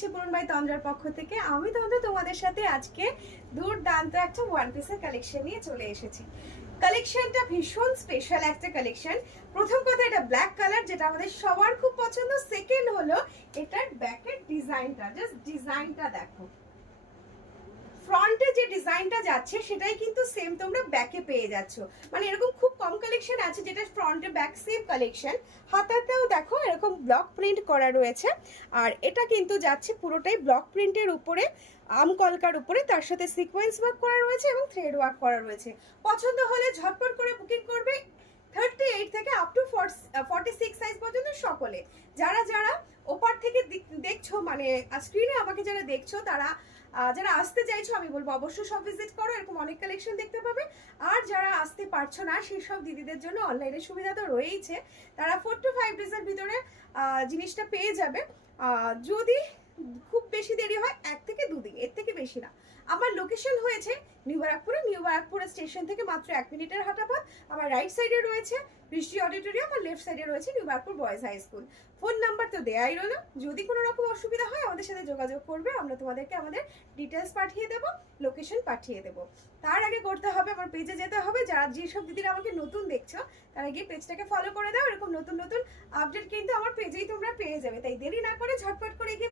ছিপুরন by তন্দ্রার পক্ষ থেকে আমি তন্দ্রা তোমাদের সাথে আজকে দুর্দান্ত একটা ওয়ান পিসের কালেকশন নিয়ে চলে এসেছি। কালেকশনটা ভীষণ স্পেশাল একটা কালেকশন। প্রথম কথা, এটা ব্ল্যাক কালার, যেটা আমাদের সবার খুব পছন্দ। সেকেন্ড হলো এটার ব্যাকের ডিজাইনটা, জাস্ট ডিজাইনটা দেখো। ফ্রন্টে যে ডিজাইনটা যাচ্ছে সেটাই কিন্তু সেম তোমরা ব্যাকে পেয়ে যাচ্ছ। মানে এরকম খুব কম কালেকশন আছে যেটা ফ্রন্টে ব্যাক সেম কালেকশন। হাতাতেও দেখো এরকম ব্লক প্রিন্ট করা রয়েছে, আর এটা কিন্তু যাচ্ছে পুরোটাই ব্লক প্রিন্টের উপরে, আম কলকার উপরে, তার সাথে সিকোয়েন্স ওয়ার্ক করা রয়েছে এবং থ্রেড ওয়ার্ক করা রয়েছে। পছন্দ হলে ঝটপট করে বুকিং করবে। 38 থেকে আপ টু 46 সাইজ পর্যন্ত সকলে। যারা যারা ওপার থেকে দেখছো, মানে স্ক্রিনে আমাকে যারা দেখছো, তারা যারা আসতে চাইছো, আমি বলবো অবশ্যই সব ভিজিট করো, এরকম অনেক কালেকশন দেখতে পাবে। আর যারা আসতে পারছো না, সেই সব দিদিদের জন্য অনলাইনের সুবিধা তো রয়েইছে। তারা 4 to 5 ডেজের ভিতরে জিনিসটা পেয়ে যাবে। যদি খুব বেশি দেরি হয় 1 থেকে 2 দিন, এর থেকে বেশি না। আমার লোকেশন হয়েছে নিউ বারাকপুরে স্টেশন থেকে মাত্র 1 মিনিটের হাঁটা পথ। আমার রাইট সাইডে রয়েছে বৃষ্টি অডিটোরিয়াম, আর লেফট সাইডে রয়েছে new Barrackpore boys high school. Phone number তো দেয়াই রইলো, যদি কোনো রকম অসুবিধা হয় আমাদের সাথে যোগাযোগ করবে, আমরা তোমাদেরকে আমাদের ডিটেলস পাঠিয়ে দেবো, লোকেশন পাঠিয়ে দেবো। তার আগে করতে হবে আমার পেজে যেতে হবে। যারা যেসব দিদিরা আমাকে নতুন দেখছো, তারা গিয়ে পেজটাকে ফলো করে দাও। এরকম নতুন নতুন আপডেট কিন্তু আমার পেজেই তোমরা পেয়ে যাবে। তাই দেরি না করে ঝটপট করে গিয়ে